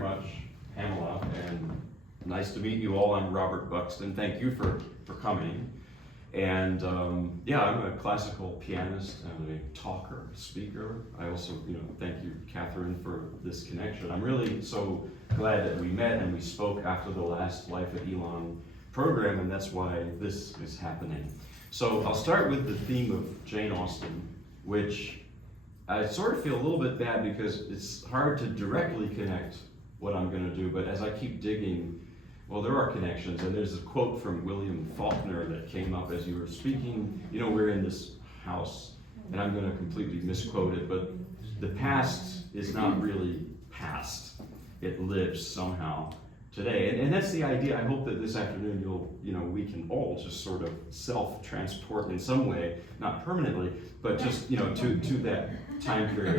Much, Pamela, and nice to meet you all. I'm Robert Buxton. Thank you for coming. And yeah, I'm a classical pianist and a talker, speaker. I also, thank you, Catherine, for this connection. I'm really so glad that we met and we spoke after the last Life at Elon program, and that's why this is happening. So I'll start with the theme of Jane Austen, which I sort of feel a little bit bad because it's hard to directly connect what I'm going to do, but as I keep digging, well, there are connections, and there's a quote from William Faulkner that came up as you were speaking. We're in this house, and I'm going to completely misquote it, but the past is not really past. It lives somehow today, and that's the idea. I hope that this afternoon we can all just sort of self-transport in some way, not permanently, but just to that time period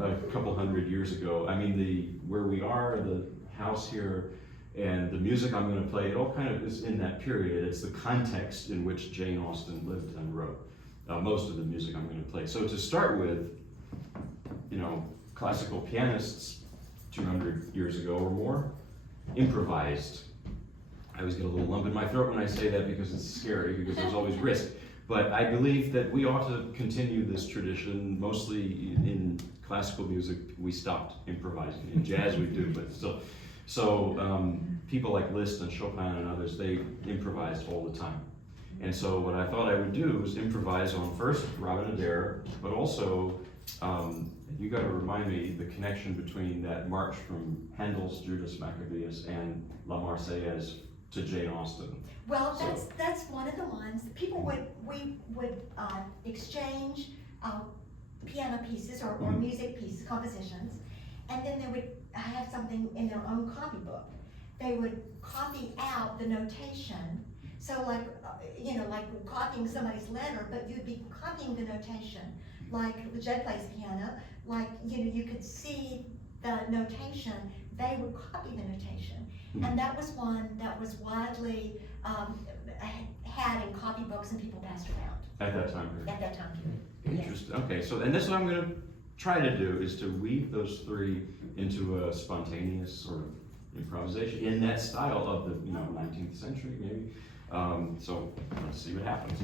a couple hundred years ago. I mean, where we are, the house here, and the music I'm going to play, it all kind of is in that period. It's the context in which Jane Austen lived and wrote most of the music I'm going to play. So to start with, classical pianists 200 years ago or more improvised. I always get a little lump in my throat when I say that because it's scary, because there's always risk. But I believe that we ought to continue this tradition. Mostly in classical music, we stopped improvising. In jazz, we do, but still. So people like Liszt and Chopin and others, they improvised all the time. And so what I thought I would do is improvise on first Robin Adair, but also, you got to remind me the connection between that march from Handel's Judas Maccabeus and La Marseillaise to Jane Austen. Well, that's one of the ones. We would exchange piano pieces or music pieces, compositions, and then they would have something in their own copybook. They would copy out the notation. So like copying somebody's letter, but you'd be copying the notation. Like Jed plays piano, you could see the notation, they would copy the notation. And that was one that was widely had in copybooks and people passed around. At that time period. At that time period. Interesting. Yes. Okay, so and this is what I'm going to try to do is to weave those three into a spontaneous sort of improvisation in that style of the 19th century maybe. So let's see what happens.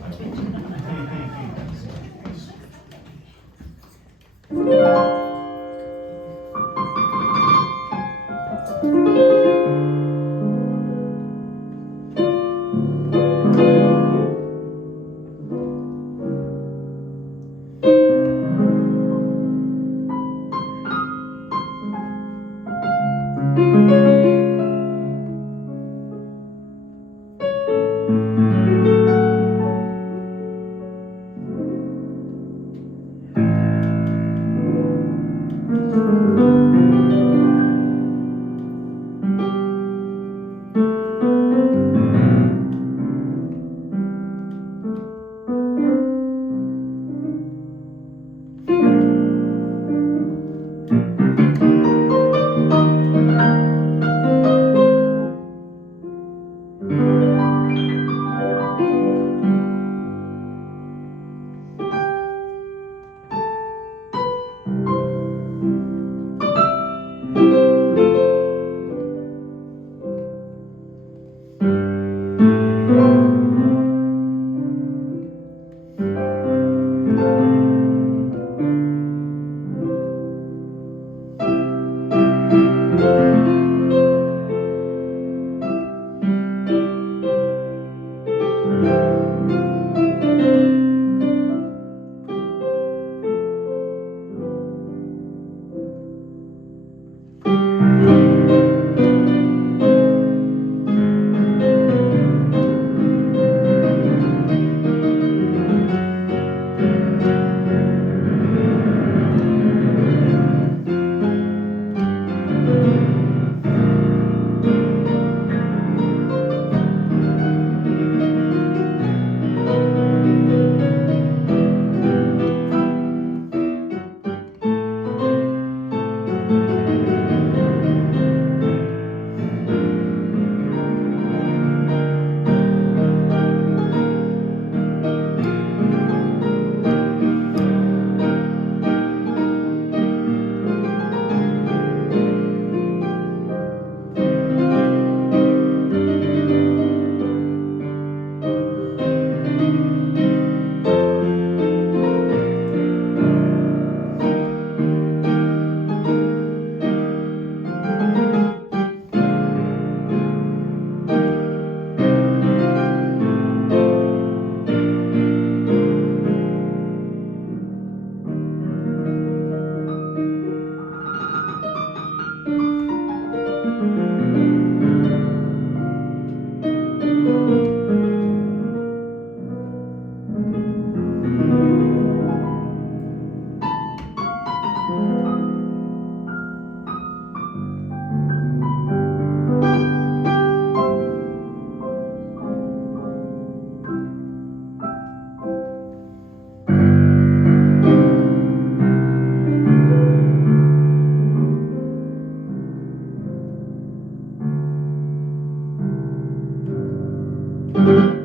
Thank you.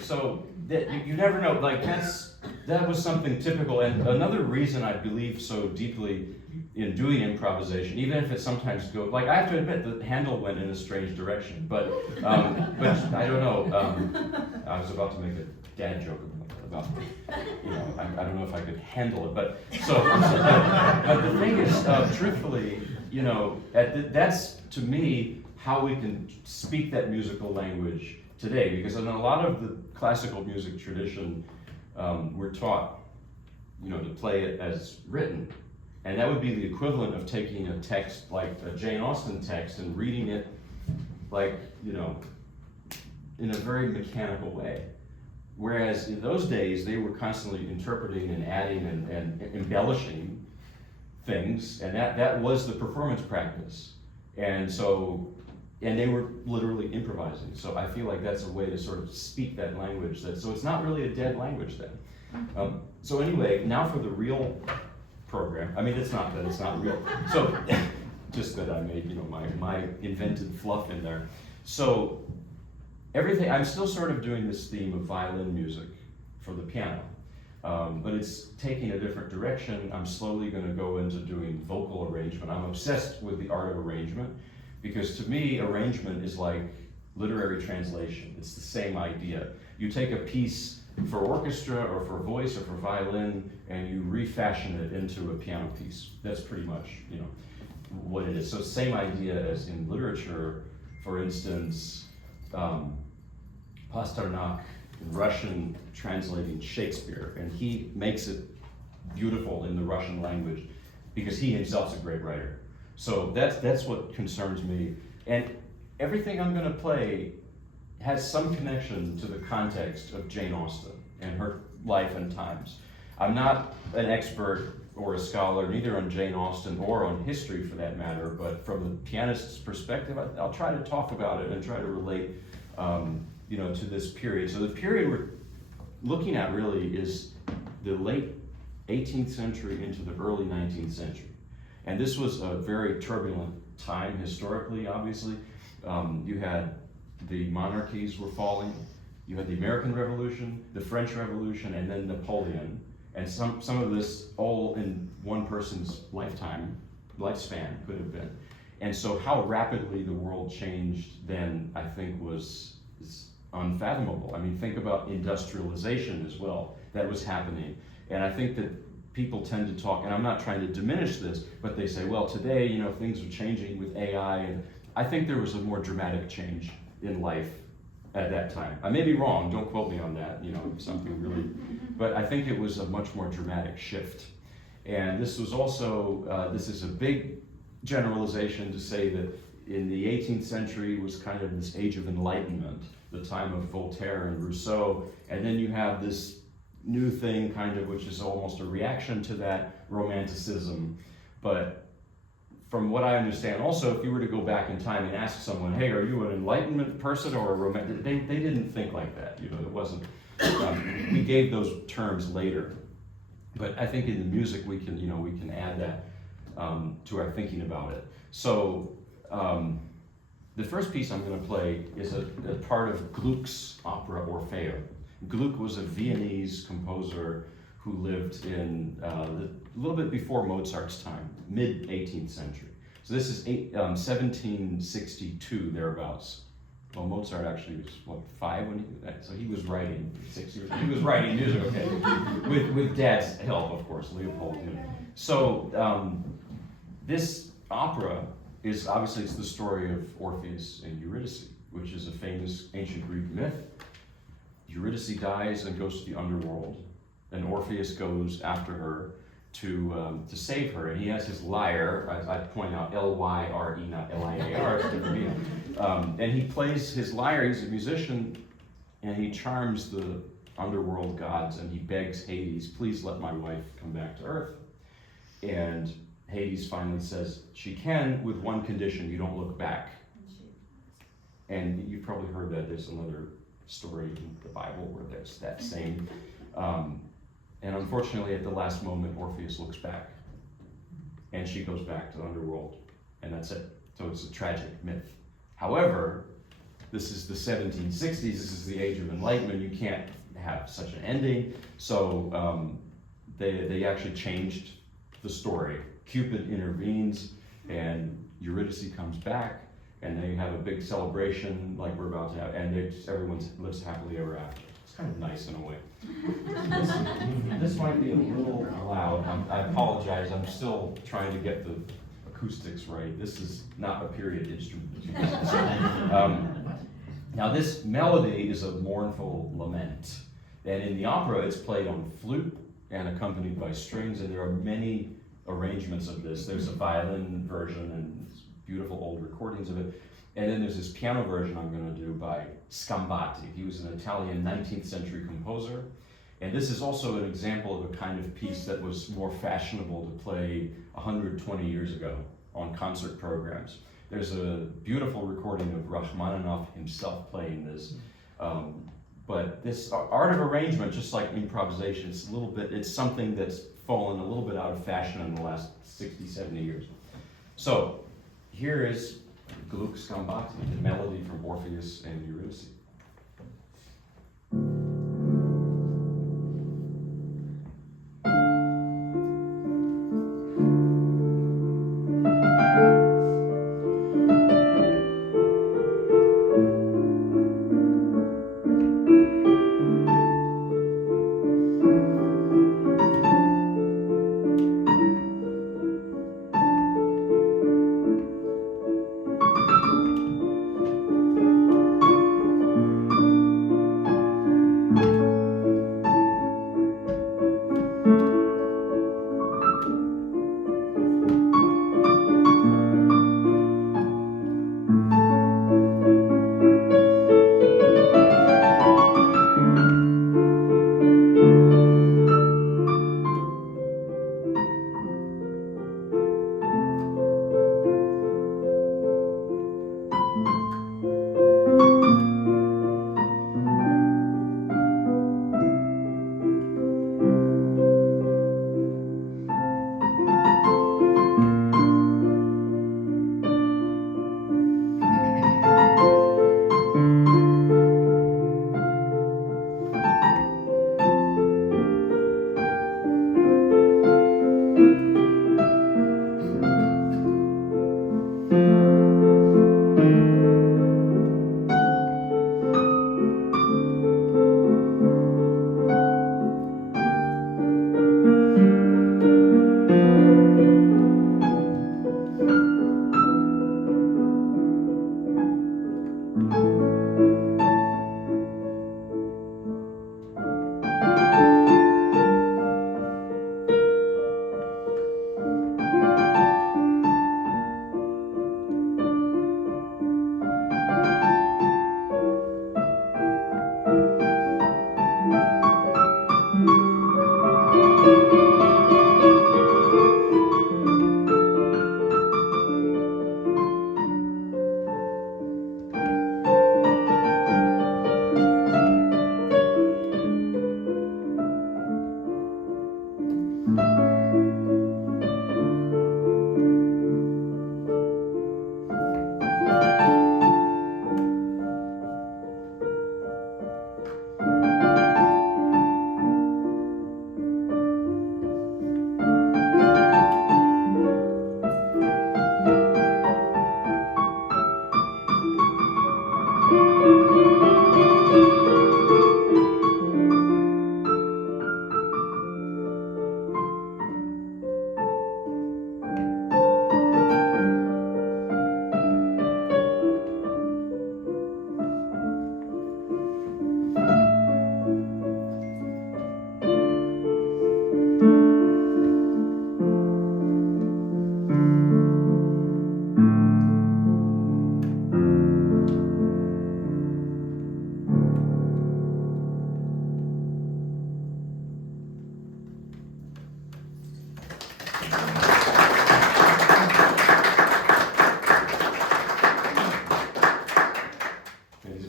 So that you never know, like that was something typical, and another reason I believe so deeply in doing improvisation, even if it sometimes goes, like I have to admit that Handel went in a strange direction, but I don't know. I was about to make a dad joke about I don't know if I could handle it, but but the thing is, truthfully, that's to me how we can speak that musical language today, because in a lot of the classical music tradition, we're taught, to play it as written, and that would be the equivalent of taking a text like a Jane Austen text and reading it like, in a very mechanical way. Whereas in those days, they were constantly interpreting and adding and embellishing things, and that was the performance practice. And they were literally improvising. So I feel like that's a way to sort of speak that language. So it's not really a dead language then. So anyway, now for the real program. I mean, it's not that it's not real. So just that I made, my invented fluff in there. So I'm still sort of doing this theme of violin music for the piano. But it's taking a different direction. I'm slowly going to go into doing vocal arrangement. I'm obsessed with the art of arrangement, because to me, arrangement is like literary translation. It's the same idea. You take a piece for orchestra or for voice or for violin, and you refashion it into a piano piece. That's pretty much, what it is. So same idea as in literature. For instance, Pasternak in Russian translating Shakespeare, and he makes it beautiful in the Russian language because he himself's a great writer. So that's what concerns me. And everything I'm going to play has some connection to the context of Jane Austen and her life and times. I'm not an expert or a scholar, neither on Jane Austen or on history for that matter, but from the pianist's perspective, I'll try to talk about it and try to relate to this period. So the period we're looking at really is the late 18th century into the early 19th century. And this was a very turbulent time historically, obviously. You had the monarchies were falling, you had the American Revolution, the French Revolution, and then Napoleon. And some of this all in one person's lifespan could have been. And so how rapidly the world changed then, I think, is unfathomable. I mean, think about industrialization as well. That was happening. And I think that people tend to talk, and I'm not trying to diminish this, but they say, well, today, things are changing with AI. And I think there was a more dramatic change in life at that time. I may be wrong, don't quote me on that, something really, but I think it was a much more dramatic shift. And this was also, this is a big generalization to say that in the 18th century was kind of this age of enlightenment, the time of Voltaire and Rousseau, and then you have this new thing kind of, which is almost a reaction to that, romanticism. But from what I understand, also, if you were to go back in time and ask someone, hey, are you an Enlightenment person or a romantic, they didn't think like that, you know, it wasn't, we gave those terms later. But I think in the music we can, you know, we can add that to our thinking about it. So the first piece I'm going to play is a part of Gluck's opera Orfeo. Gluck was a Viennese composer who lived in a little bit before Mozart's time, mid 18th century. So this is 1762 thereabouts. Well, Mozart actually was, what, 5 when he did that? So he was writing 6 years. He was writing music, okay, with Dad's help, of course, Leopold. You know. So this opera is obviously it's the story of Orpheus and Eurydice, which is a famous ancient Greek myth. Eurydice dies and goes to the underworld, and Orpheus goes after her to save her, and he has his lyre. I point out L-Y-R-E, not L-I-A-R. It's different meaning. And he plays his lyre. He's a musician, and he charms the underworld gods, and he begs Hades, "Please let my wife come back to Earth." And Hades finally says she can, with one condition: you don't look back. And you've probably heard that. There's another story in the Bible where there's that same. And unfortunately, at the last moment, Orpheus looks back, and she goes back to the underworld, and that's it. So it's a tragic myth. However, this is the 1760s. This is the age of enlightenment. You can't have such an ending. So they actually changed the story. Cupid intervenes, and Eurydice comes back, and they have a big celebration like we're about to have, and everyone lives happily ever after. It's kind of nice in a way. This might be a little loud. I apologize. I'm still trying to get the acoustics right. This is not a period instrument. Now this melody is a mournful lament, and in the opera it's played on flute and accompanied by strings, and there are many arrangements of this. There's a violin version and beautiful old recordings of it. And then there's this piano version I'm going to do by Scambati. He was an Italian 19th century composer. And this is also an example of a kind of piece that was more fashionable to play 120 years ago on concert programs. There's a beautiful recording of Rachmaninoff himself playing this. But this art of arrangement, just like improvisation, it's something that's fallen a little bit out of fashion in the last 60, 70 years. So here is Gluck Scambati, the melody from Orpheus and Eurydice.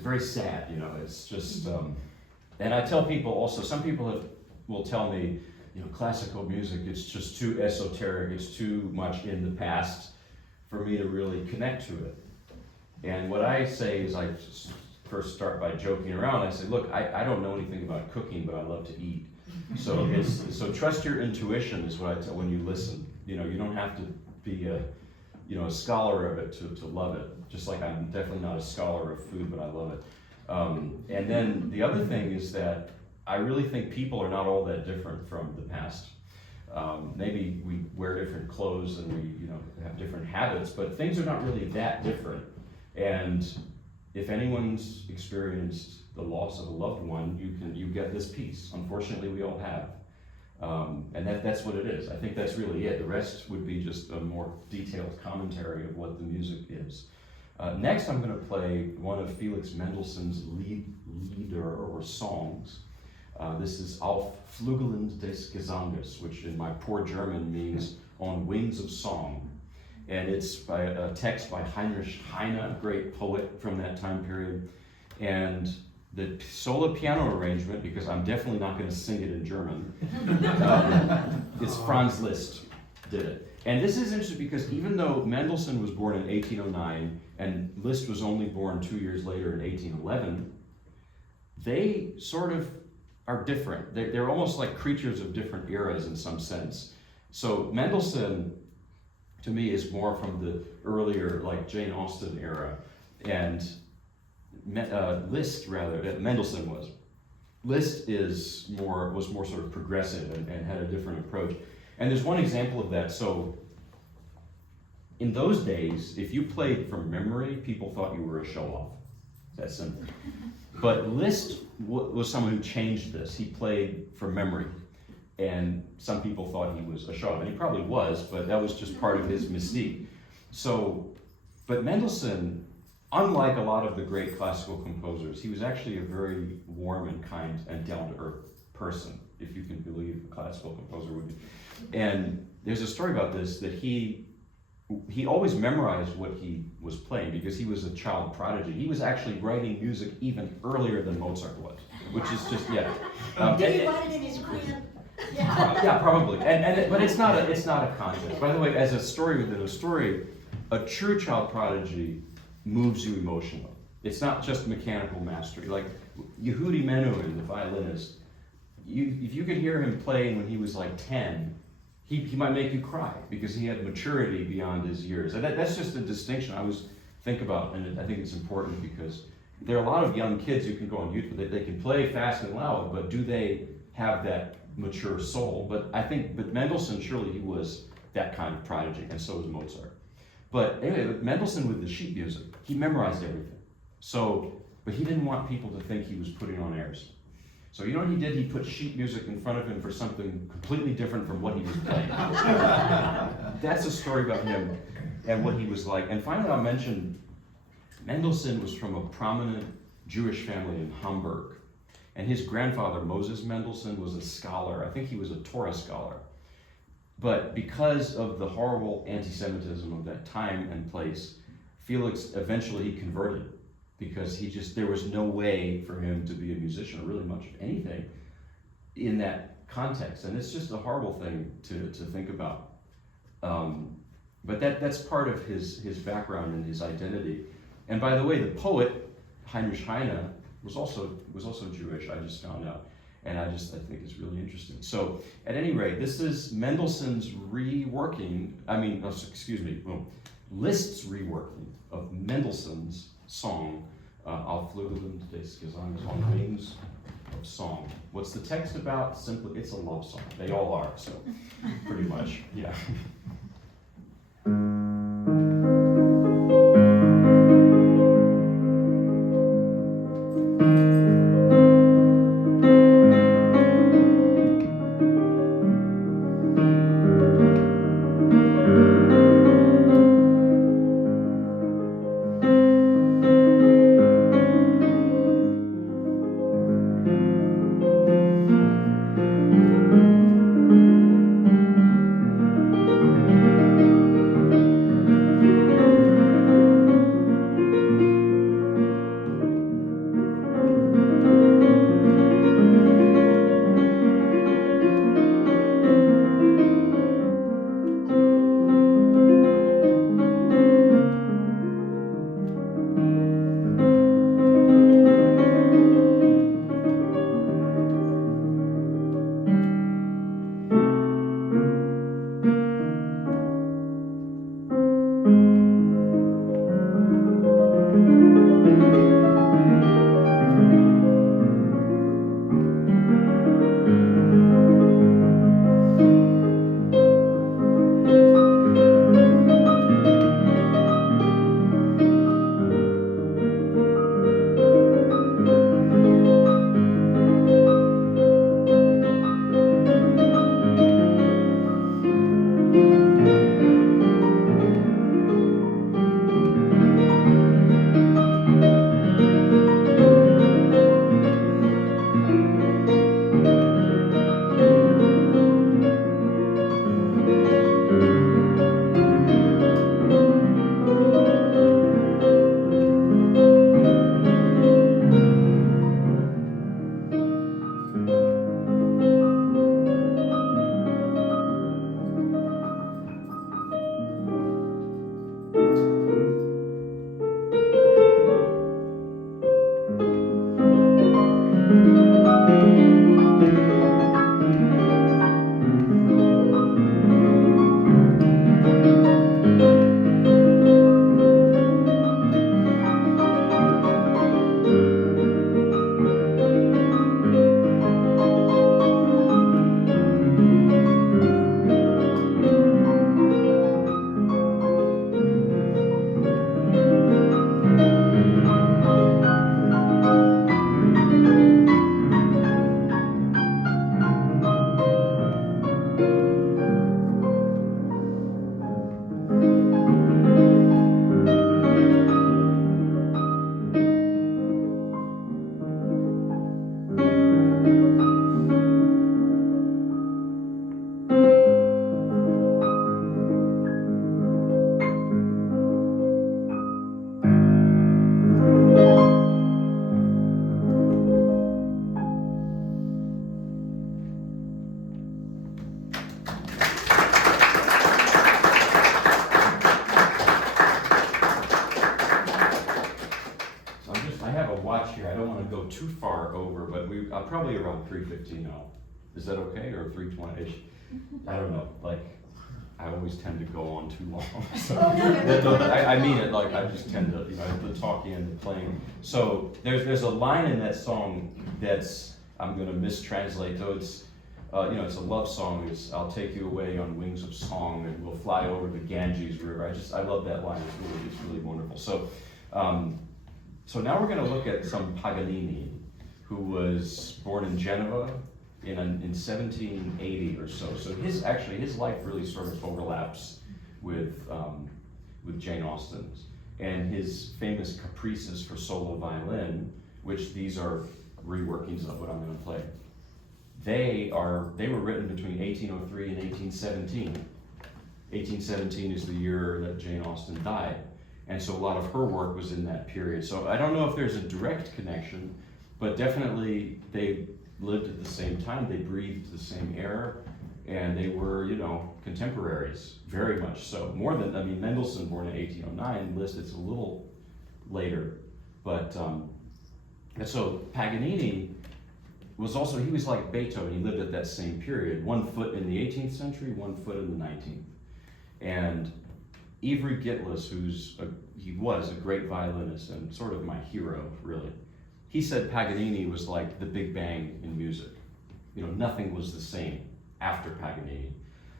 very sad, you know, it's just, and I tell people also, some people will tell me, you know, classical music, it's just too esoteric, it's too much in the past for me to really connect to it. And what I say is I first start by joking around. I say, look, I don't know anything about cooking, but I love to eat. So trust your intuition is what I tell when you listen. You know, you don't have to be a scholar of it to love it. Just like I'm definitely not a scholar of food, but I love it. And then the other thing is that I really think people are not all that different from the past. Maybe we wear different clothes and we, you know, have different habits, but things are not really that different. And if anyone's experienced the loss of a loved one, you get this peace. Unfortunately, we all have. And that's what it is. I think that's really it. The rest would be just a more detailed commentary of what the music is. Next, I'm going to play one of Felix Mendelssohn's lieder or songs. This is Auf Flügeln des Gesanges, which in my poor German means on wings of song. And it's by a text by Heinrich Heine, a great poet from that time period. And the solo piano arrangement, because I'm definitely not going to sing it in German, it's Franz Liszt did it. And this is interesting because even though Mendelssohn was born in 1809 and Liszt was only born 2 years later in 1811, they sort of are different. They're almost like creatures of different eras in some sense. So Mendelssohn, to me, is more from the earlier, like Jane Austen era, and Liszt, rather, Mendelssohn was. Liszt was more sort of progressive and had a different approach. And there's one example of that. So in those days, if you played from memory, people thought you were a show-off. That's simple. But Liszt was someone who changed this. He played from memory. And some people thought he was a show-off, and he probably was, but that was just part of his mystique. So, but Mendelssohn, unlike a lot of the great classical composers, he was actually a very warm and kind and down-to-earth person, if you can believe a classical composer would be. And there's a story about this, that he always memorized what he was playing because he was a child prodigy. He was actually writing music even earlier than Mozart was, which is just, yeah. Did he write it in his crib? Yeah, probably. But it's not a contest. By the way, as a story within a story, a true child prodigy moves you emotionally. It's not just mechanical mastery. Like Yehudi Menuhin, the violinist, if you could hear him playing when he was like 10, he might make you cry because he had maturity beyond his years. And that's just a distinction I always think about, and I think it's important because there are a lot of young kids who can go on YouTube. They can play fast and loud, but do they have that mature soul? But Mendelssohn, surely he was that kind of prodigy, and so was Mozart. But anyway, Mendelssohn with the sheet music, he memorized everything. But he didn't want people to think he was putting on airs. So you know what he did? He put sheet music in front of him for something completely different from what he was playing. That's a story about him and what he was like. And finally, I'll mention Mendelssohn was from a prominent Jewish family in Hamburg. And his grandfather, Moses Mendelssohn, was a scholar. I think he was a Torah scholar. But because of the horrible anti-Semitism of that time and place, Felix eventually converted because there was no way for him to be a musician or really much of anything in that context. And it's just a horrible thing to think about. But that's part of his background and his identity. And by the way, the poet, Heinrich Heine, was also Jewish, I just found out. And I think it's really interesting. So, at any rate, this is Mendelssohn's Liszt's reworking of Mendelssohn's song, Auf Flügeln des Gesanges, on wings of song. What's the text about? Simply, it's a love song. They all are, so pretty much, yeah. have a watch here. I don't want to go too far over, but I'm probably around 3:15 now. Is that okay, or 3:20-ish? I don't know. Like, I always tend to go on too long. So, Oh, no. I mean it. Like, I just tend to, the talking and the playing. So there's a line in that song that's I'm going to mistranslate. Though it's it's a love song. It's "I'll take you away on wings of song, and we'll fly over the Ganges River." I love that line. It's really wonderful. So. So now we're going to look at some Paganini, who was born in Genova in 1780 or so. So his life really sort of overlaps with Jane Austen's, and his famous caprices for solo violin, which these are reworkings of what I'm going to play. They were written between 1803 and 1817. 1817 is the year that Jane Austen died. And so a lot of her work was in that period. So I don't know if there's a direct connection, but definitely they lived at the same time, they breathed the same air, and they were, contemporaries, very much so. More than, Mendelssohn, born in 1809, Liszt, it's a little later. But, and so Paganini was also, he was like Beethoven, he lived at that same period, 1 foot in the 18th century, 1 foot in the 19th. And Ivry Gitlis, he was a great violinist and sort of my hero, really. He said Paganini was like the Big Bang in music. Nothing was the same after Paganini.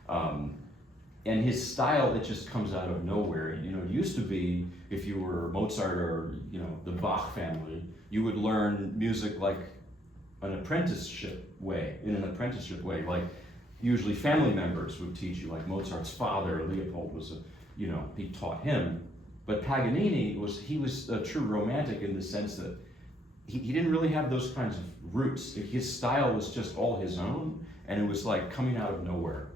And his style, it just comes out of nowhere. It used to be, if you were Mozart or, the Bach family, you would learn music like in an apprenticeship way. Like usually family members would teach you, like Mozart's father, Leopold was he taught him. But Paganini was a true romantic in the sense that he didn't really have those kinds of roots. His style was just all his own, and it was like coming out of nowhere.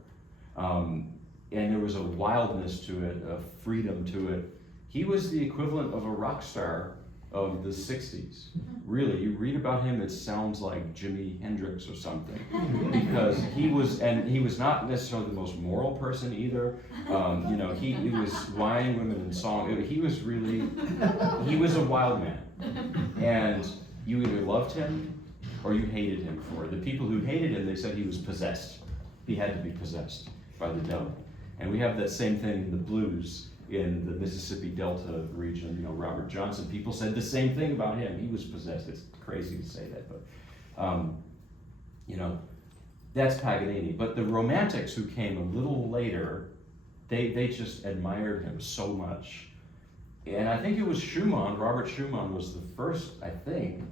And there was a wildness to it, a freedom to it. He was the equivalent of a rock star of the 60s. Really, you read about him, it sounds like Jimi Hendrix or something. Because he was not necessarily the most moral person either. He was whining women in song. He was a wild man. And you either loved him or you hated him for it. The people who hated him, they said he was possessed. He had to be possessed by the devil. And we have that same thing in the blues in the Mississippi Delta region. Robert Johnson, people said the same thing about him. He was possessed. It's crazy to say that, but that's Paganini. But the Romantics who came a little later, they just admired him so much. And I think it was Schumann, Robert Schumann was the first, I think,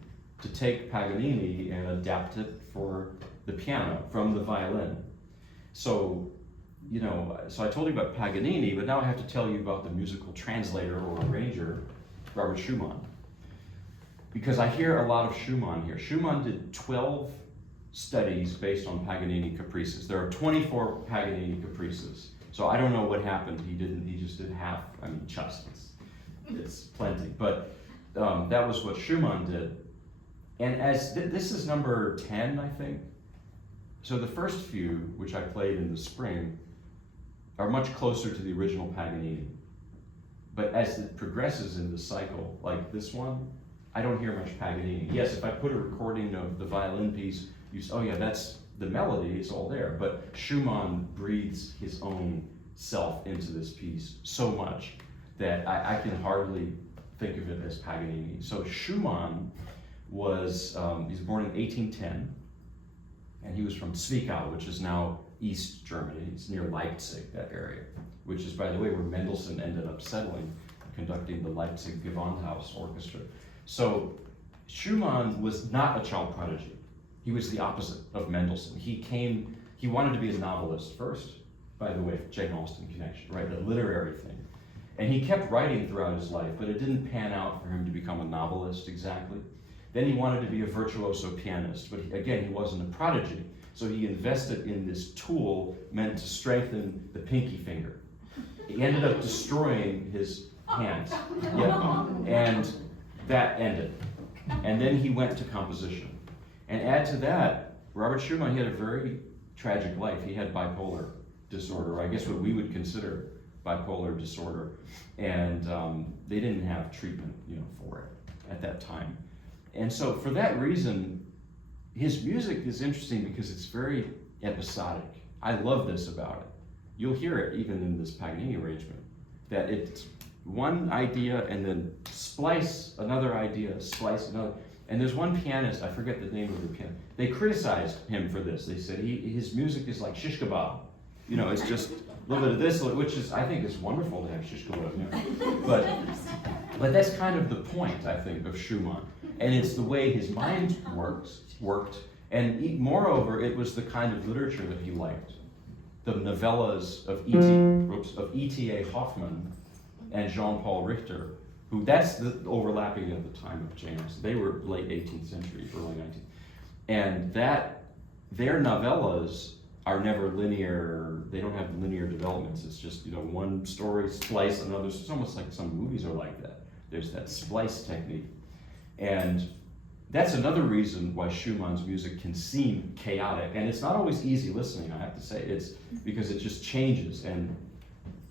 to take Paganini and adapt it for the piano from the violin. So I told you about Paganini, but now I have to tell you about the musical translator or arranger, Robert Schumann. Because I hear a lot of Schumann here. Schumann did 12 studies based on Paganini caprices. There are 24 Paganini caprices. So I don't know what happened. He just did half, just. It's plenty. But that was what Schumann did. And this is number 10, I think. So the first few, which I played in the spring, are much closer to the original Paganini. But as it progresses in the cycle, like this one, I don't hear much Paganini. Yes, if I put a recording of the violin piece, that's the melody, it's all there. But Schumann breathes his own self into this piece so much that I can hardly think of it as Paganini. So Schumann was born in 1810, and he was from Zwickau, which is now East Germany. It's near Leipzig, that area, which is, by the way, where Mendelssohn ended up settling, conducting the Leipzig Gewandhaus Orchestra. So Schumann was not a child prodigy. He was the opposite of Mendelssohn. He wanted to be a novelist first, by the way, Jane Austen connection, right, the literary thing. And he kept writing throughout his life, but it didn't pan out for him to become a novelist exactly. Then he wanted to be a virtuoso pianist, but again, he wasn't a prodigy. So he invested in this tool meant to strengthen the pinky finger. He ended up destroying his hands. Yeah. And that ended. And then he went to composition. And add to that, Robert Schumann, he had a very tragic life. He had bipolar disorder, I guess what we would consider bipolar disorder. And they didn't have treatment, for it at that time. And so for that reason, his music is interesting because it's very episodic. I love this about it. You'll hear it even in this Paganini arrangement, that it's one idea and then splice another idea, splice another. And there's one pianist, I forget the name of the pianist, they criticized him for this. They said his music is like shish kebab. You know, it's just a little bit of this, which is, I think is wonderful to have shish kebab there. But that's kind of the point, I think, of Schumann. And it's the way his mind worked. And moreover, it was the kind of literature that he liked. The novellas of E.T.A. Hoffmann and Jean-Paul Richter, who that's the overlapping at the time of James. They were late 18th century, early 19th. And their novellas are never linear, they don't have linear developments. It's just, one story, splice, another. It's almost like some movies are like that. There's that splice technique. And that's another reason why Schumann's music can seem chaotic. And it's not always easy listening, I have to say. It's because it just changes. And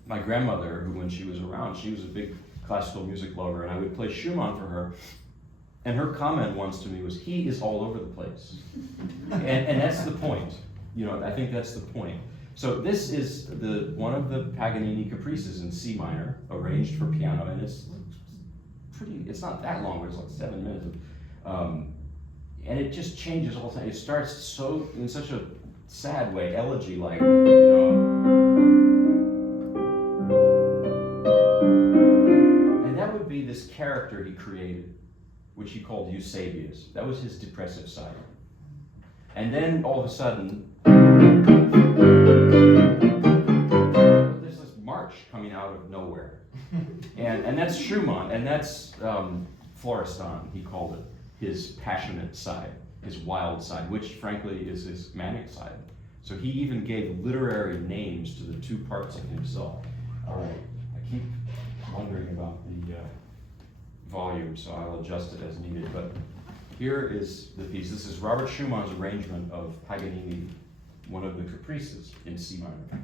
my grandmother, who when she was around, she was a big classical music lover, and I would play Schumann for her. And her comment once to me was, he is all over the place. and that's the point. I think that's the point. So this is one of the Paganini caprices in C minor, arranged for piano, and it's not that long, but it's like 7 minutes. And it just changes all the time. It starts in such a sad way, elegy-like, And that would be this character he created, which he called Eusebius. That was his depressive side. And then all of a sudden, there's this march coming out of nowhere. And that's Schumann, and that's Florestan, he called it, his passionate side, his wild side, which frankly is his manic side. So he even gave literary names to the two parts of himself. All right, I keep wondering about the volume, so I'll adjust it as needed. But here is the piece. This is Robert Schumann's arrangement of Paganini, one of the caprices in C minor.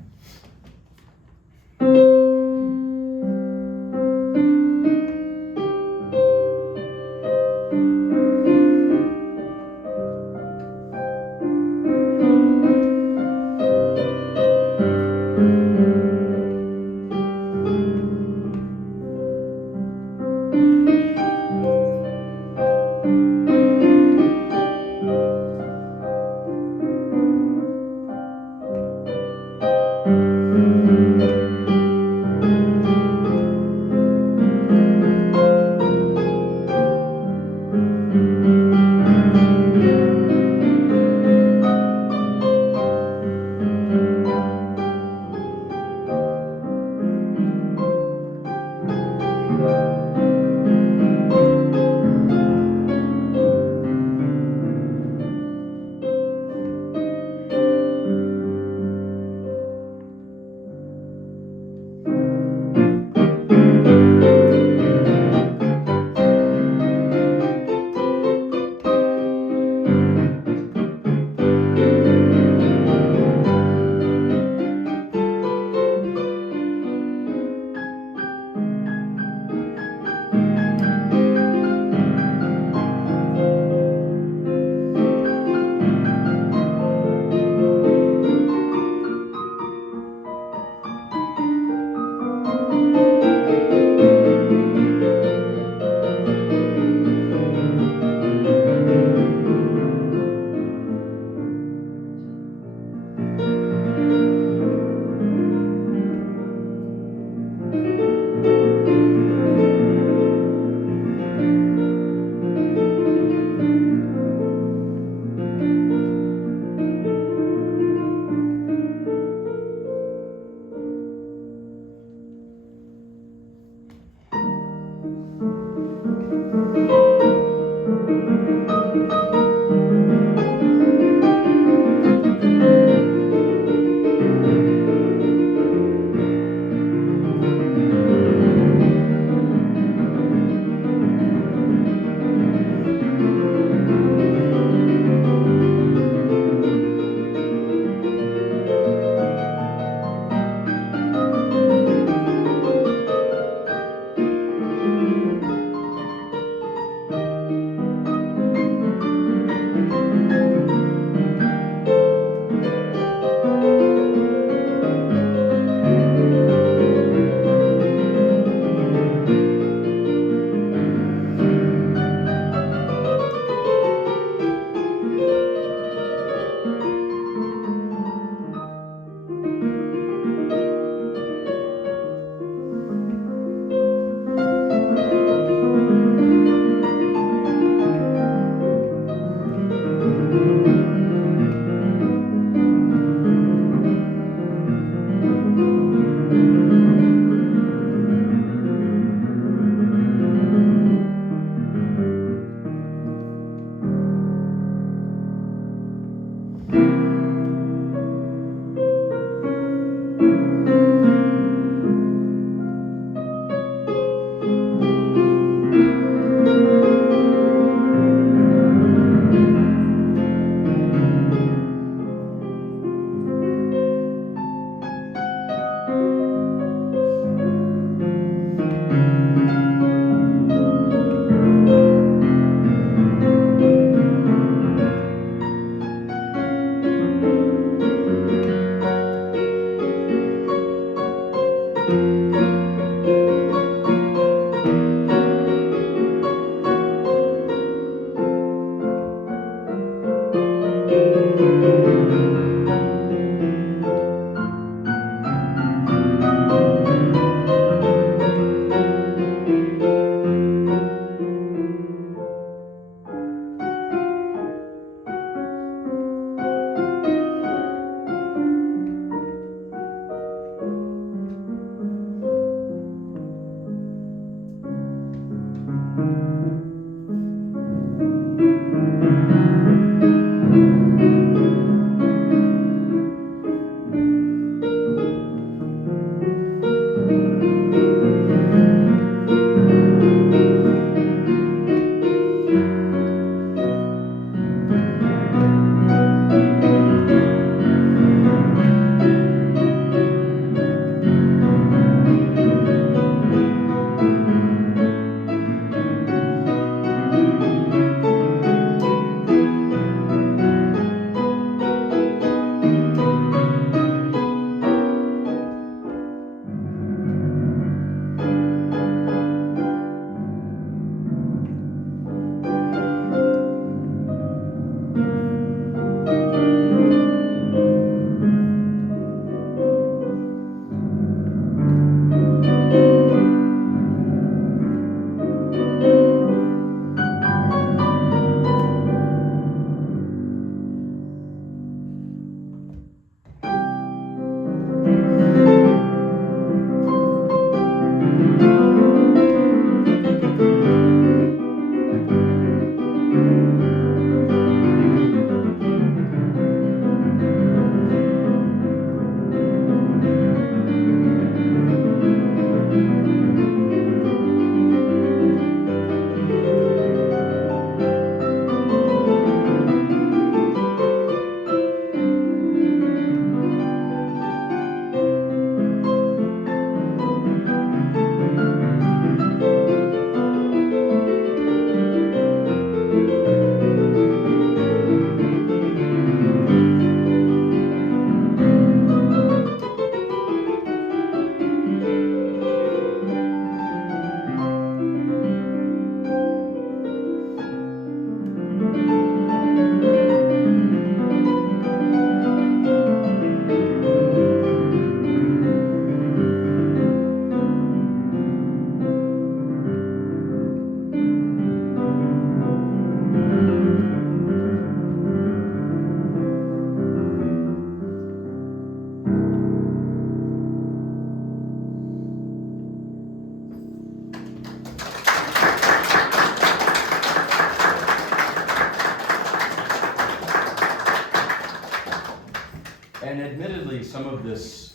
some of this,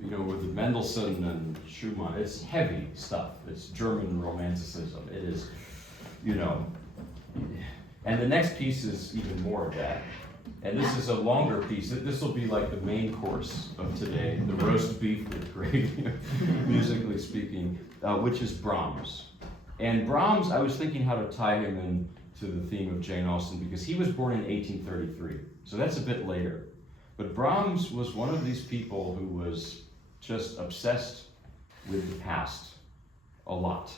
with the Mendelssohn and Schumann, it's heavy stuff. It's German romanticism. It is, and the next piece is even more of that. And this is a longer piece. This will be like the main course of today, the roast beef with gravy, musically speaking, which is Brahms. And Brahms, I was thinking how to tie him in to the theme of Jane Austen, because he was born in 1833, so that's a bit later. But Brahms was one of these people who was just obsessed with the past a lot.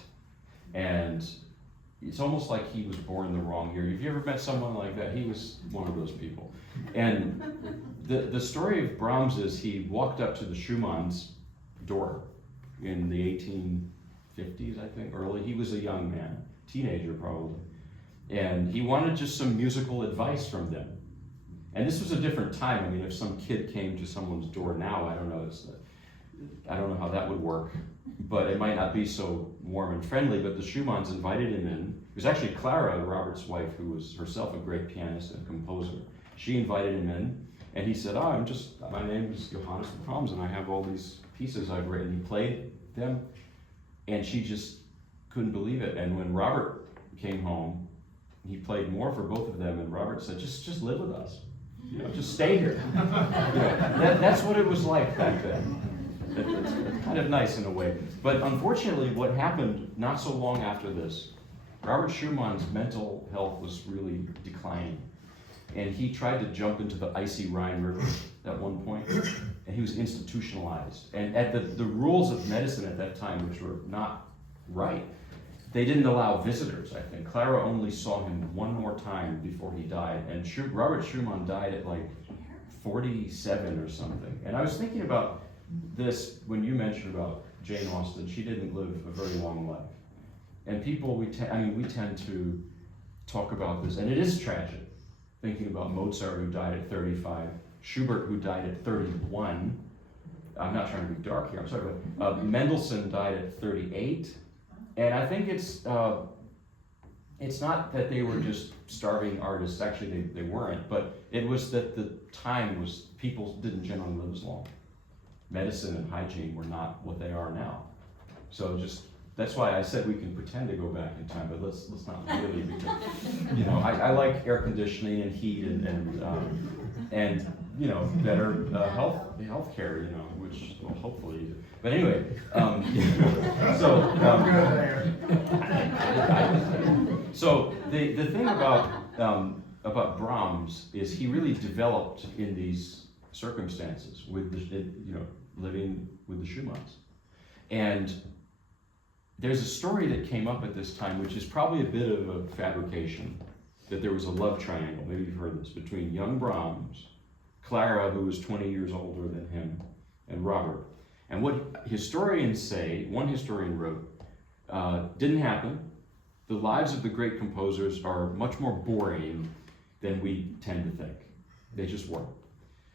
And it's almost like he was born the wrong year. Have you ever met someone like that? He was one of those people. And the story of Brahms is he walked up to the Schumann's door in the 1850s, I think, early. He was a young man, teenager probably. And he wanted just some musical advice from them. And this was a different time. I mean, if some kid came to someone's door now, I don't know. I don't know how that would work, but it might not be so warm and friendly. But the Schumanns invited him in. It was actually Clara, Robert's wife, who was herself a great pianist and composer. She invited him in, and he said, my name is Johannes Brahms, and I have all these pieces I've written. He played them, and she just couldn't believe it. And when Robert came home, he played more for both of them, and Robert said, just live with us. Just stay here. That's what it was like back then. It's kind of nice in a way. But unfortunately, what happened not so long after this, Robert Schumann's mental health was really declining. And he tried to jump into the icy Rhine River at one point, and he was institutionalized. And at the rules of medicine at that time, which were not right, they didn't allow visitors, I think. Clara only saw him one more time before he died. And Robert Schumann died at like 47 or something. And I was thinking about this when you mentioned about Jane Austen. She didn't live a very long life. And people, we tend to talk about this, and it is tragic, thinking about Mozart, who died at 35, Schubert, who died at 31. I'm not trying to be dark here, I'm sorry, but Mendelssohn died at 38. And I think it's not that they were just starving artists. Actually, they weren't. But it was that the time was, people didn't generally live as long. Medicine and hygiene were not what they are now. So that's why I said we can pretend to go back in time, but let's not really, because I like air conditioning and heat and better health care, which well, hopefully. But anyway, so the thing about Brahms is he really developed in these circumstances with living with the Schumanns. And there's a story that came up at this time, which is probably a bit of a fabrication, that there was a love triangle, maybe you've heard this, between young Brahms, Clara, who was 20 years older than him, and Robert. And what historians say, one historian wrote, didn't happen. The lives of the great composers are much more boring than we tend to think. They just weren't.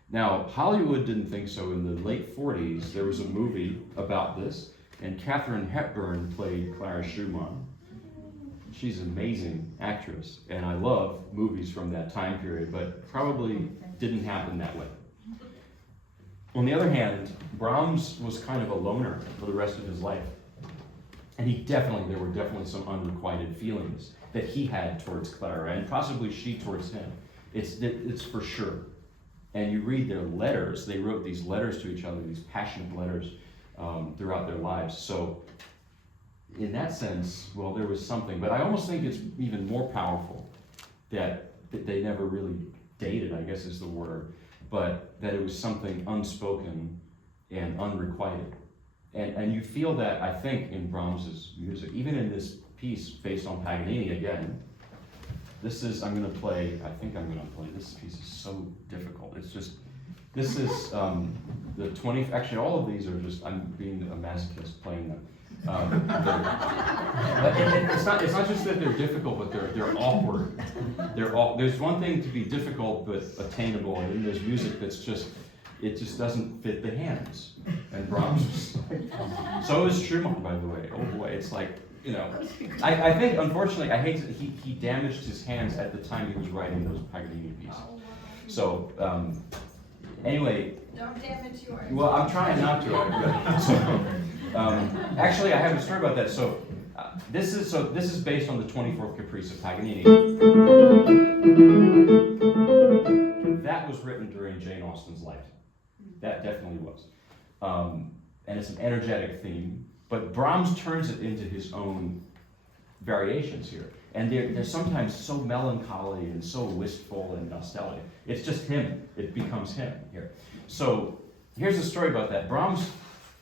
Now, Hollywood didn't think so. In the late 40s, there was a movie about this, and Katharine Hepburn played Clara Schumann. She's an amazing actress, and I love movies from that time period, but probably didn't happen that way. On the other hand, Brahms was kind of a loner for the rest of his life. And there were definitely some unrequited feelings that he had towards Clara, and possibly she towards him. It's for sure. And you read their letters, they wrote these letters to each other, these passionate letters throughout their lives. So in that sense, well, there was something, but I almost think it's even more powerful that they never really dated, I guess is the word, but that it was something unspoken and unrequited. And you feel that, I think, in Brahms's music, even in this piece based on Paganini again. This is, I think I'm gonna play, this piece is so difficult. This is actually all of these are just, I'm being a masochist playing them. It's not just that they're difficult, but they're awkward. There's one thing to be difficult but attainable, and then there's music that's it just doesn't fit the hands. And Brahms was like, so is Schumann, by the way. Oh boy, it's like, I think, unfortunately, I hate that he damaged his hands at the time he was writing those Paganini pieces. So, Anyway, Don't damage yours. well, I'm trying not to. Actually, I have a story about that. So, this is based on the 24th Caprice of Paganini. That was written during Jane Austen's life. That definitely was. And it's an energetic theme, but Brahms turns it into his own variations here. And they're sometimes so melancholy and so wistful and nostalgic. It's just him. It becomes him here. So here's a story about that. Brahms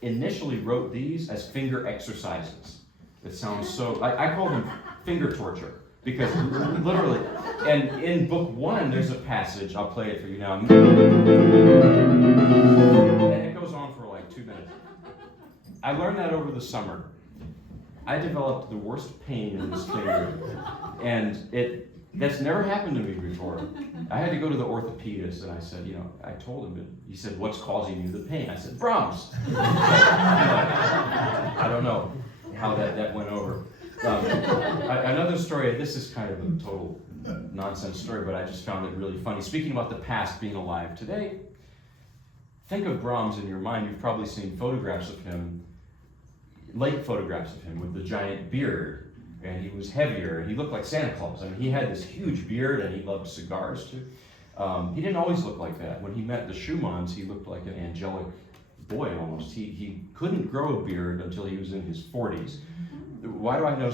initially wrote these as finger exercises. It sounds so, I call them finger torture, because literally, and in book 1, there's a passage, I'll play it for you now. And it goes on for like 2 minutes. I learned that over the summer. I developed the worst pain in this finger, and that's never happened to me before. I had to go to the orthopedist, and I said, I told him, he said, what's causing you the pain? I said, Brahms. I don't know how that went over. Another story, this is kind of a total nonsense story, but I just found it really funny. Speaking about the past being alive today, think of Brahms in your mind. You've probably seen photographs of him, late photographs of him with the giant beard, and he was heavier, and he looked like Santa Claus. I mean, he had this huge beard, and he loved cigars too. He didn't always look like that. When he met the Schumanns, he looked like an angelic boy almost. He couldn't grow a beard until he was in his 40s. Why do I know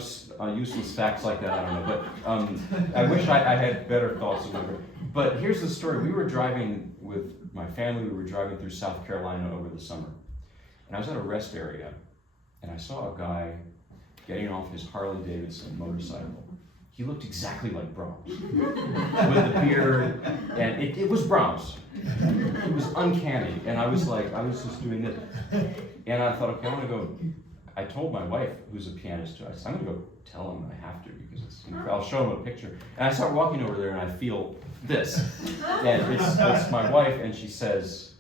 useless facts like that? I don't know, but I wish I had better thoughts about it. But here's the story. We were driving with my family, we were driving through South Carolina over the summer, and I was at a rest area, and I saw a guy getting off his Harley Davidson motorcycle. He looked exactly like Brahms, with the beard, and it was Brahms. It was uncanny, and I was just doing this, and I thought, okay, I'm gonna go. I told my wife, who's a pianist too, I said, I'm gonna go tell him I have to, because I'll show him a picture. And I start walking over there, and I feel this, and it's my wife, and she says,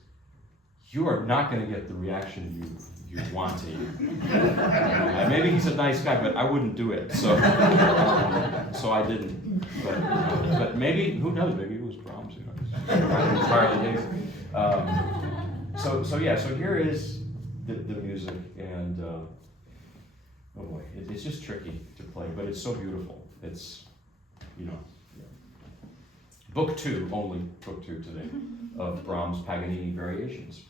you are not gonna get the reaction you're wanting. Maybe he's a nice guy, but I wouldn't do it. So I didn't. But maybe, who knows? Maybe it was Brahms. Who knows? So here is the music, and oh boy, it's just tricky to play, but it's so beautiful. It's book 2 only, book 2 today of Brahms Paganini Variations.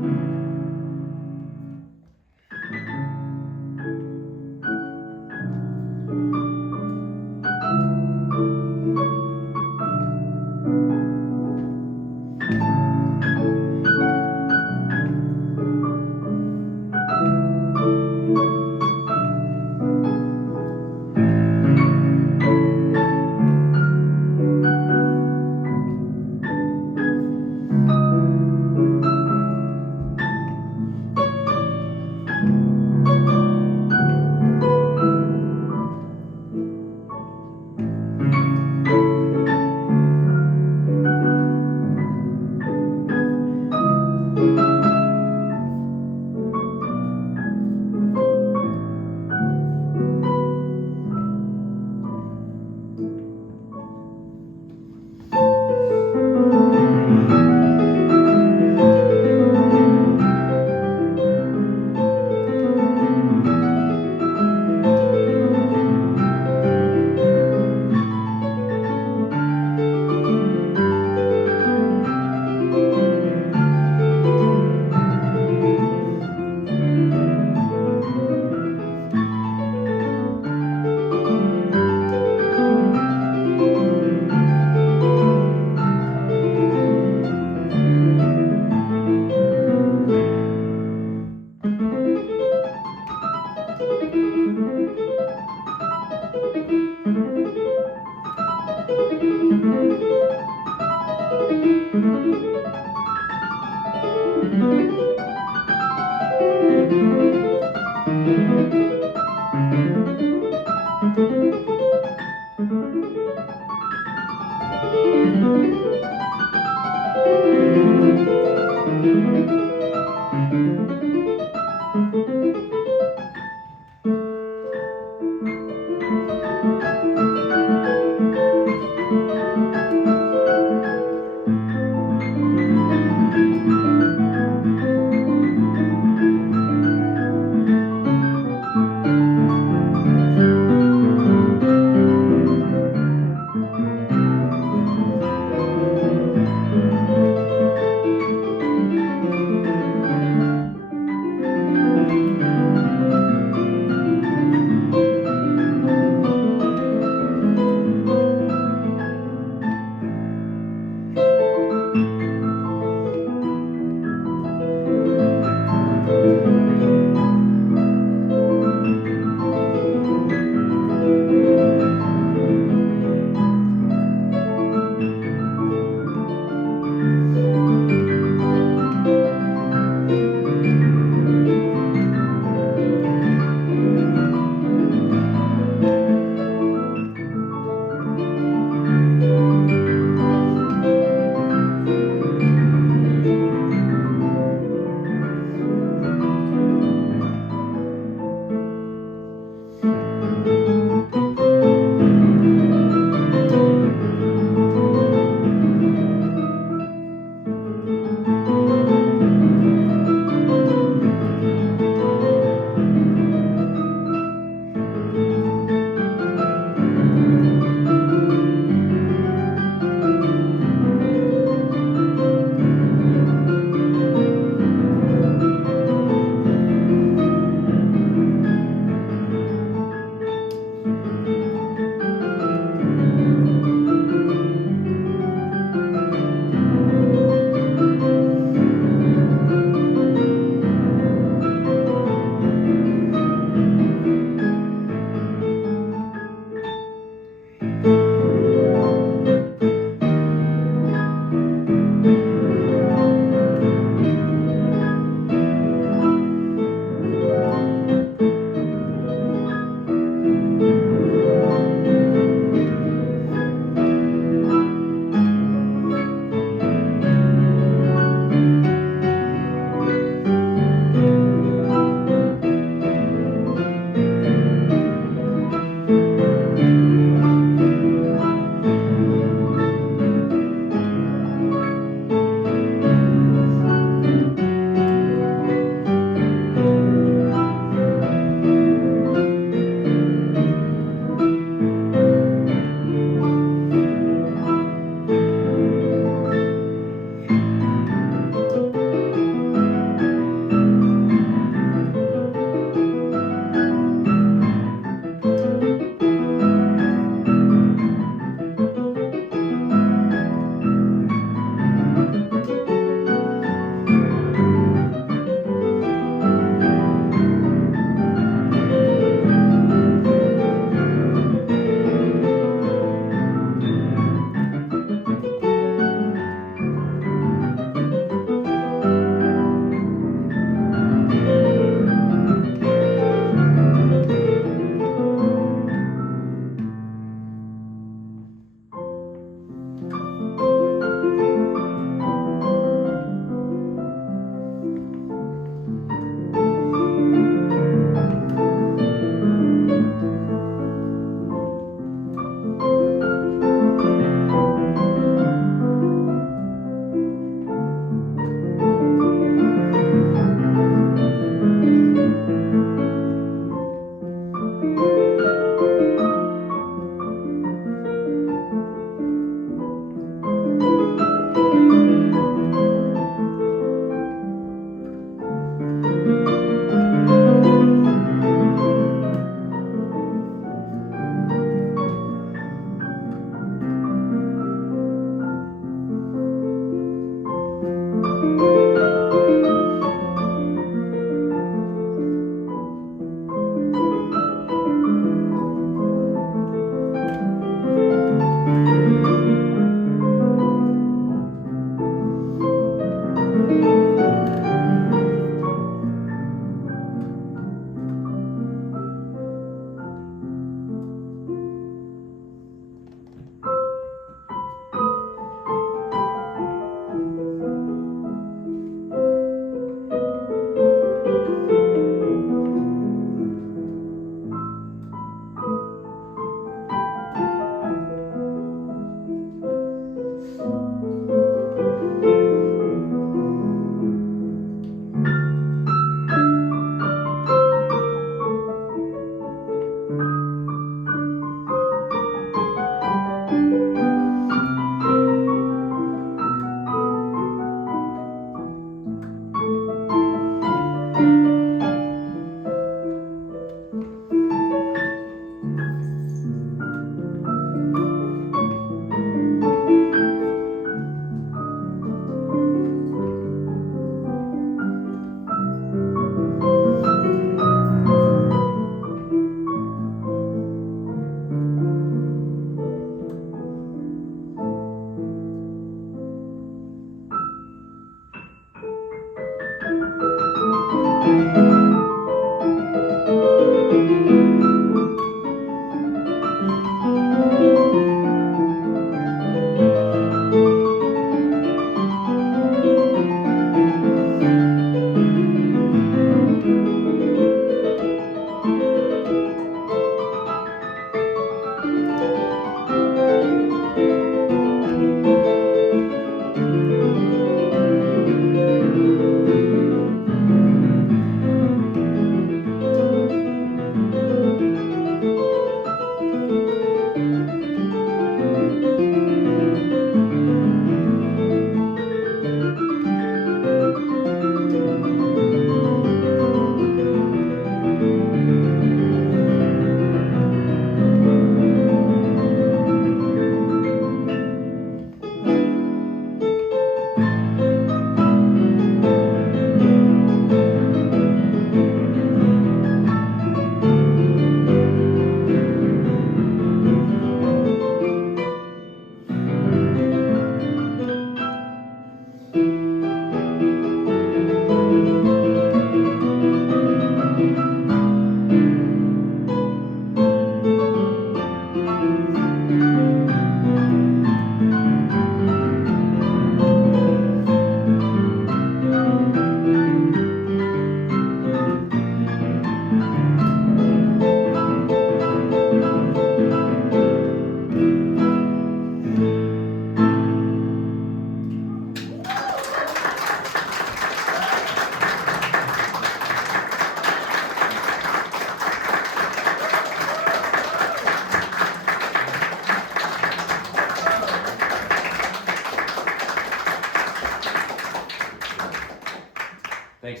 Thanks.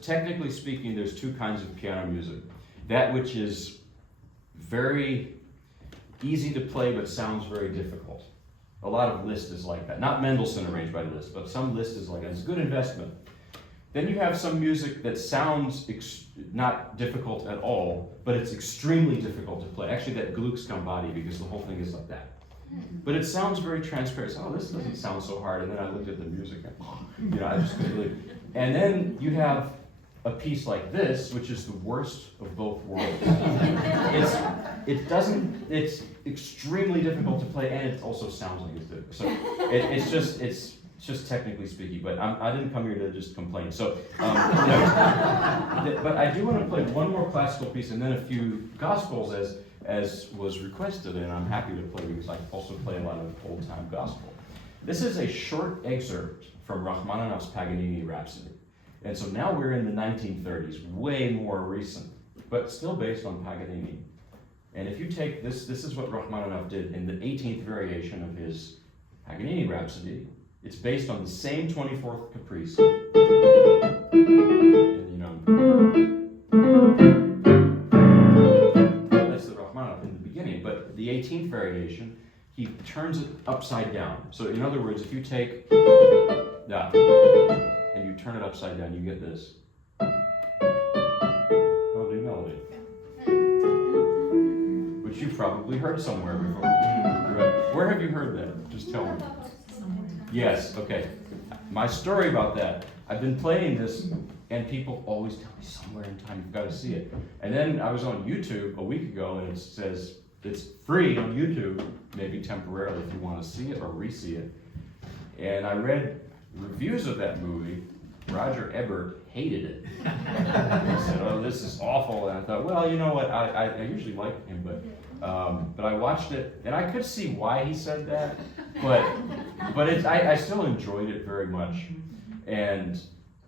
Technically speaking, there's two kinds of piano music. That which is very easy to play but sounds very difficult. A lot of Liszt is like that. Not Mendelssohn arranged by Liszt, but some Liszt is like that. It's a good investment. Then you have some music that sounds not difficult at all, but it's extremely difficult to play. Actually, that Glucksgambadi, because the whole thing is like that. But it sounds very transparent. Oh, this doesn't sound so hard. And then I looked at the music and, I just couldn't believe it. And then you have a piece like this, which is the worst of both worlds. It's extremely difficult to play, and it also sounds like it's difficult. So it's just technically speaking, but I didn't come here to just complain. So, but I do want to play one more classical piece and then a few gospels as was requested, and I'm happy to play because I also play a lot of old-time gospel. This is a short excerpt from Rachmaninoff's Paganini Rhapsody. And so now we're in the 1930s, way more recent, but still based on Paganini. And if you take this is what Rachmaninoff did in the 18th variation of his Paganini Rhapsody. It's based on the same 24th caprice. And, that's the Rachmaninoff in the beginning, but the 18th variation, he turns it upside down. So in other words, if you take that, and you turn it upside down, you get this. Lovely melody. Which you've probably heard somewhere before. Right. Where have you heard that? Just tell me. Yes, okay. My story about that, I've been playing this, and people always tell me somewhere in time, you've got to see it. And then I was on YouTube a week ago, and it says it's free on YouTube, maybe temporarily if you want to see it or re-see it. And I read reviews of that movie. Roger Ebert hated it. He said, "Oh, this is awful." And I thought, well, you know what? I usually like him, but I watched it, and I could see why he said that, but I still enjoyed it very much. And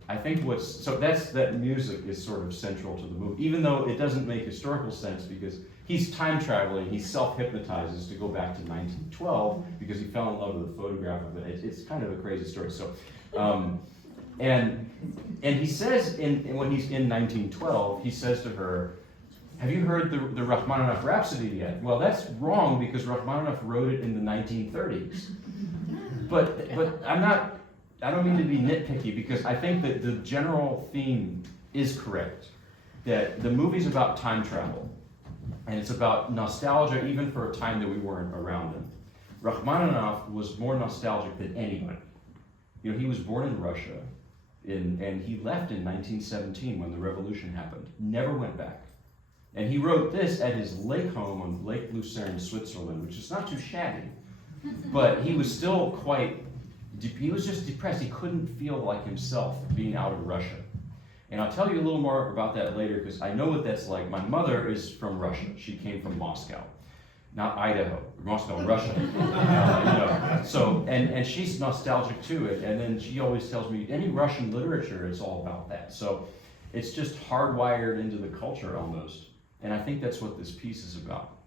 I think that music is sort of central to the movie, even though it doesn't make historical sense because he's time traveling. He self-hypnotizes to go back to 1912 because he fell in love with a photograph of it. It's kind of a crazy story. So, and he says when he's in 1912, he says to her, "Have you heard the Rachmaninoff Rhapsody yet?" Well, that's wrong because Rachmaninoff wrote it in the 1930s. But I don't mean to be nitpicky because I think that the general theme is correct. That the movie's about time travel. And it's about nostalgia even for a time that we weren't around in. Rachmaninoff was more nostalgic than anybody. He was born in Russia, and he left in 1917 when the revolution happened. Never went back. And he wrote this at his lake home on Lake Lucerne, Switzerland, which is not too shabby. But he was still he was just depressed. He couldn't feel like himself being out of Russia. And I'll tell you a little more about that later because I know what that's like. My mother is from Russia. She came from Moscow. Not Idaho, Moscow, Russia. So, and she's nostalgic too. And then she always tells me, any Russian literature, it's all about that. So it's just hardwired into the culture almost. And I think that's what this piece is about.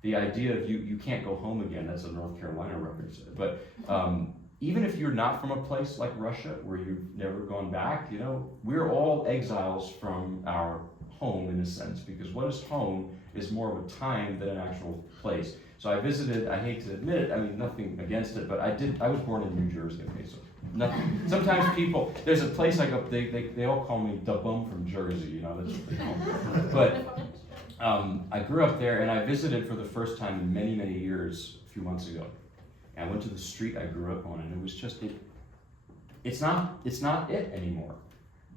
The idea of you can't go home again, that's a North Carolina reference. But even if you're not from a place like Russia, where you've never gone back, we're all exiles from our home in a sense, because what is home is more of a time than an actual place. So I visited, I hate to admit it, I mean, nothing against it, but I was born in New Jersey, okay, so nothing. Sometimes people, there's a place I go, they all call me the bum from Jersey, that's what they call me. But I grew up there, and I visited for the first time in many, many years a few months ago. And I went to the street I grew up on, and it was just, it's not it anymore.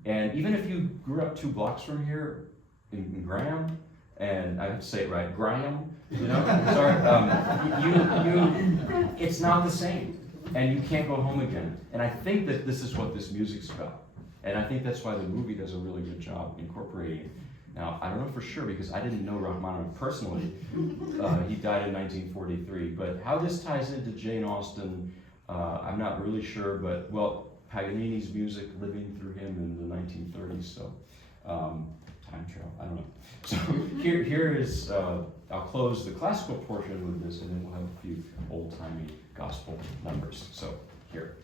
And even if you grew up 2 blocks from here in Graham, and I have to say it right, Graham, sorry, it's not the same, and you can't go home again. And I think that this is what this music's about. And I think that's why the movie does a really good job incorporating it. Now, I don't know for sure because I didn't know Rachmaninoff personally. He died in 1943. But how this ties into Jane Austen, I'm not really sure. But, Paganini's music living through him in the 1930s. So, time travel, I don't know. So here is, I'll close the classical portion with this, and then we'll have a few old-timey gospel numbers. So, here.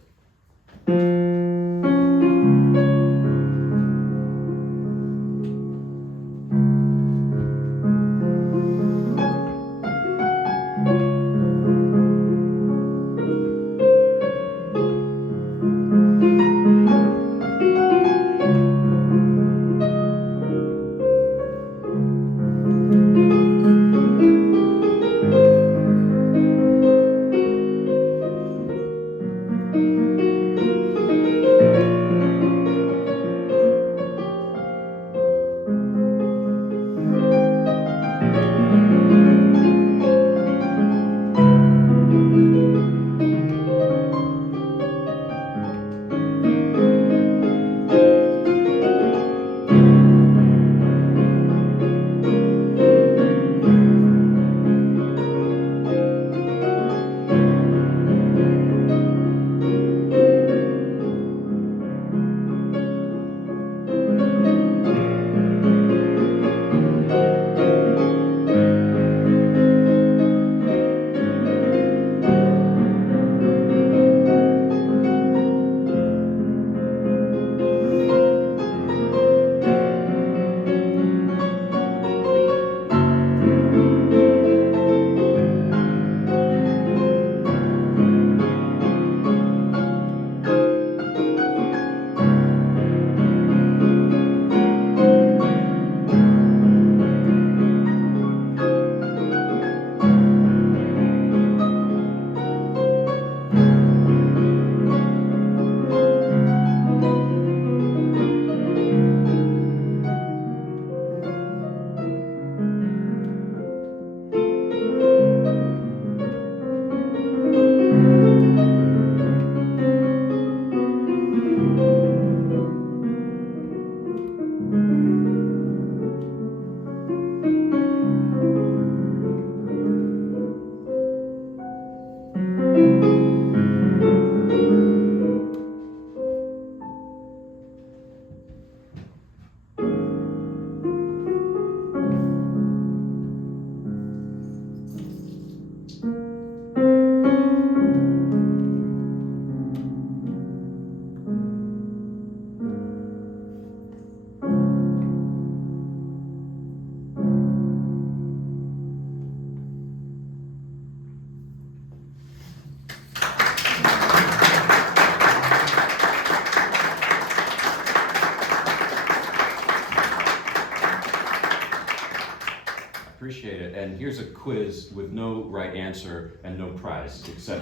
appreciate it. And here's a quiz with no right answer and no prize, except,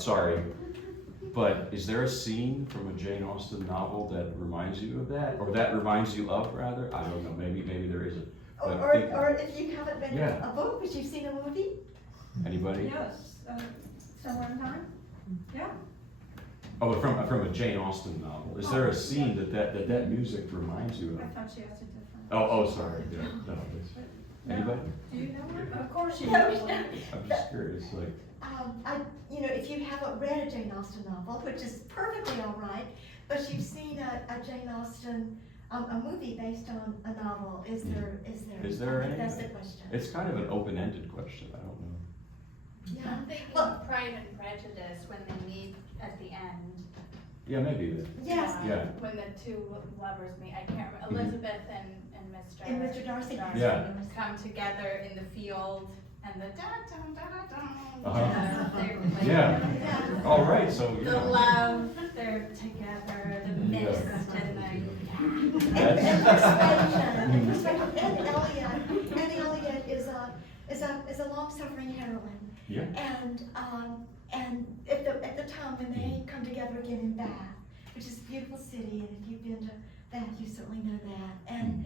sorry. But is there a scene from a Jane Austen novel that reminds you of that? Or that reminds you of, rather? I don't know, maybe there isn't. But Or if you haven't read Yeah. a book, but you've seen a movie? Anybody? Yes, Somewhere in Time, yeah. Oh, from a Jane Austen novel. Is there a scene that music reminds you I of? thought she asked a different. Oh, sorry, yeah, no, No. anybody? Do you know one? Of course you No, know no. one. I'm just curious, like, If you haven't read a Jane Austen novel, which is perfectly all right, but you've seen a Jane Austen, a movie based on a novel, is there? Is there I think any? that's the question. it's kind of an open-ended question, I don't know. Yeah. I'm thinking Well- of Pride and Prejudice when they meet at the end. Yeah, maybe that. Yes, Yeah. When the two lovers meet, I can't remember, Mhm. Elizabeth and Mr. and Mr. Darcy. Yeah. Come together in the field and the da da da da da. Uh-huh. They're like, Yeah. Yeah. All right, so, you The know. love, they're together, the Yeah. mist and the. And That's- persuasion, and Elliot is a long-suffering heroine. Yeah. And at the time when they come together again in Bath, which is a beautiful city, and if you've been to Bath, you certainly know that. And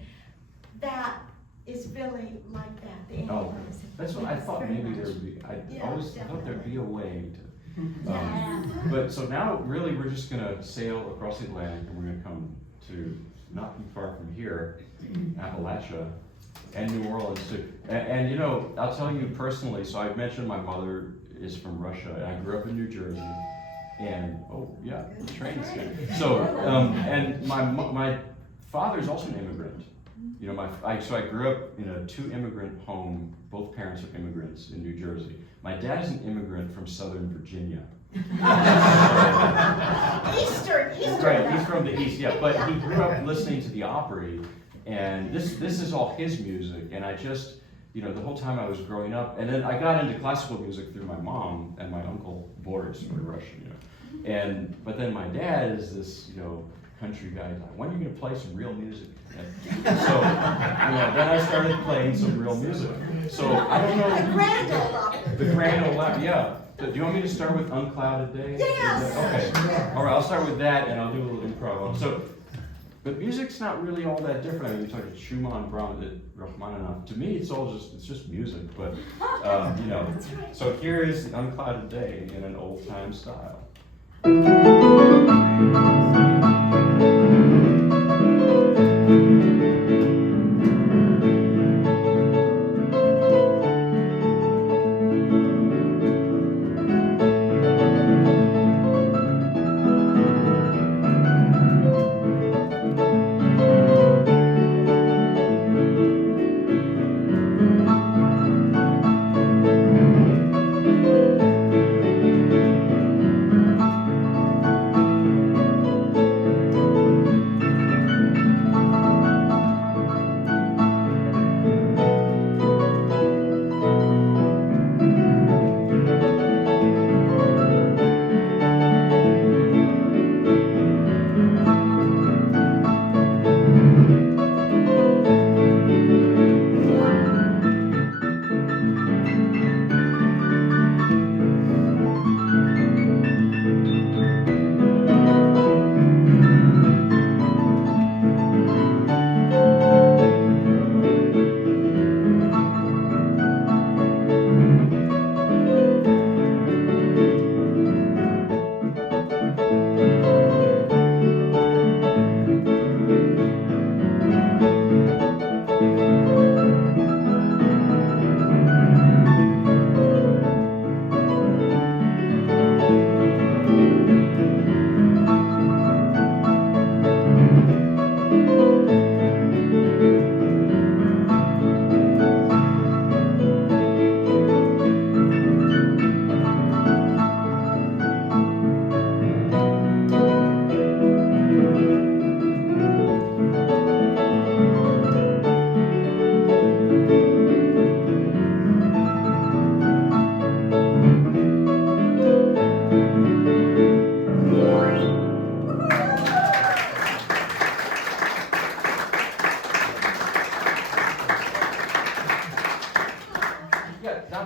that is really like that, the Oh, Antichrist. that's what I thought Very maybe much. there would be, Yeah, I thought there'd be a way to. Yeah. But so now really we're just gonna sail across the Atlantic and we're gonna come to not too far from here, Appalachia and New Orleans too. And you know, I'll tell you personally, so I mentioned my mother is from Russia and I grew up in New Jersey. And, oh yeah, the train's here. So, and my father's also an immigrant. You know, so I grew up in a 2-immigrant home. Both parents are immigrants in New Jersey. My dad is an immigrant from Southern Virginia. Eastern. Right, he's from the East, yeah, but he grew up listening to the Opry, and this is all his music, and I just, you know, the whole time I was growing up, and then I got into classical music through my mom and my uncle Boris, who were Russian, you know, but then my dad is this, you know, country guy. He's like, when are you gonna play some real music? And so, you know, then I started playing some real music. So I don't know. A grand old opera. The Grand Ole Opry, yeah. Do you want me to start with Unclouded Day? Yes. Okay. All right, I'll start with that, and I'll do a little improv. So, but music's not really all that different. I mean, you talk about Schumann, Brahms, Rachmaninoff. To me, it's just music. But you know, so here is the Unclouded Day in an old time style.